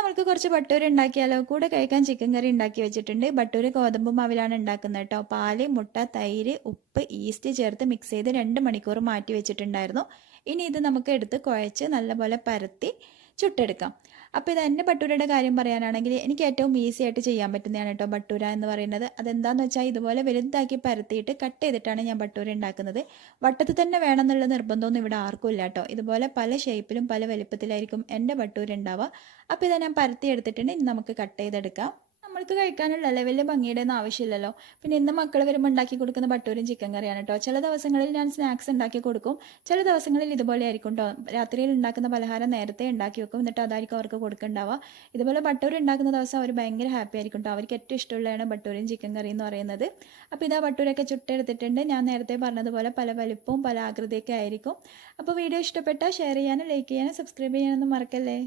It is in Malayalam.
നമ്മൾക്ക് കുറച്ച് ബട്ടൂര ഉണ്ടാക്കിയാലോ. കൂടെ കഴിക്കാൻ ചിക്കൻ കറി ഉണ്ടാക്കി വെച്ചിട്ടുണ്ട്. ബട്ടൂര ഗോതമ്പ് മാവിലാണ് ഉണ്ടാക്കുന്നത് കേട്ടോ. പാല്, മുട്ട, തൈര്, ഉപ്പ്, ഈസ്റ്റ് ചേർത്ത് മിക്സ് ചെയ്ത് 2 മണിക്കൂർ മാറ്റി വെച്ചിട്ടുണ്ടായിരുന്നു. ഇനി ഇത് നമുക്ക് എടുത്ത് കുഴച്ച് നല്ലപോലെ പരത്തി ചുട്ടെടുക്കാം. അപ്പോൾ ഇത് എൻ്റെ ബട്ടൂരയുടെ കാര്യം പറയാനാണെങ്കിൽ എനിക്ക് ഏറ്റവും ഈസി ആയിട്ട് ചെയ്യാൻ പറ്റുന്നതാണ് കേട്ടോ ബട്ടൂര എന്ന് പറയുന്നത്. അതെന്താണെന്ന് വെച്ചാൽ ഇതുപോലെ വലുതാക്കി പരത്തിയിട്ട് കട്ട് ചെയ്തിട്ടാണ് ഞാൻ ബട്ടൂര ഉണ്ടാക്കുന്നത്. വട്ടത്തിൽ തന്നെ വേണം എന്നുള്ള നിർബന്ധമൊന്നും ഇവിടെ ആർക്കും ഇല്ല കേട്ടോ. ഇതുപോലെ പല ഷേപ്പിലും പല വലിപ്പത്തിലായിരിക്കും എൻ്റെ ബട്ടൂര ഉണ്ടാവുക. അപ്പോൾ ഇതാ ഞാൻ പരത്തി എടുത്തിട്ടുണ്ട്. ഇനി നമുക്ക് കട്ട് ചെയ്തെടുക്കാം. നമ്മൾക്ക് കഴിക്കാനുള്ള വലിയ ഭംഗിയുടെ ഒന്നും ആവശ്യമില്ലല്ലോ. പിന്നെ ഇന്ന് മക്കൾ വരുമ്പോൾ ഉണ്ടാക്കി കൊടുക്കുന്ന ബട്ടൂരും ചിക്കൻ കറിയാണ് കേട്ടോ. ചില ദിവസങ്ങളിൽ ഞാൻ സ്നാക്സ് ഉണ്ടാക്കി കൊടുക്കും. ചില ദിവസങ്ങളിൽ ഇതുപോലെ ആയിരിക്കും കേട്ടോ. രാത്രിയിൽ ഉണ്ടാക്കുന്ന പലഹാരം നേരത്തെ ഉണ്ടാക്കി വെക്കും, എന്നിട്ട് അതായിരിക്കും അവർക്ക് കൊടുക്കുന്നുണ്ടാവുക. ഇതുപോലെ ബട്ടൂർ ഉണ്ടാക്കുന്ന ദിവസം അവർ ഭയങ്കര ഹാപ്പി ആയിരിക്കും കേട്ടോ. അവർക്ക് ഏറ്റവും ഇഷ്ടമുള്ളതാണ് ബട്ടൂരും ചിക്കൻ കറി എന്ന് പറയുന്നത്. അപ്പോൾ ഇതാ ബട്ടൂരൊക്കെ ചുട്ടെടുത്തിട്ടുണ്ട്. ഞാൻ നേരത്തെ പറഞ്ഞതുപോലെ പല വലിപ്പവും പല ആകൃതിയൊക്കെ ആയിരിക്കും. അപ്പോൾ വീഡിയോ ഇഷ്ടപ്പെട്ടാൽ ഷെയർ ചെയ്യാനും ലൈക്ക് ചെയ്യാനും സബ്സ്ക്രൈബ് ചെയ്യാനൊന്നും മറക്കല്ലേ.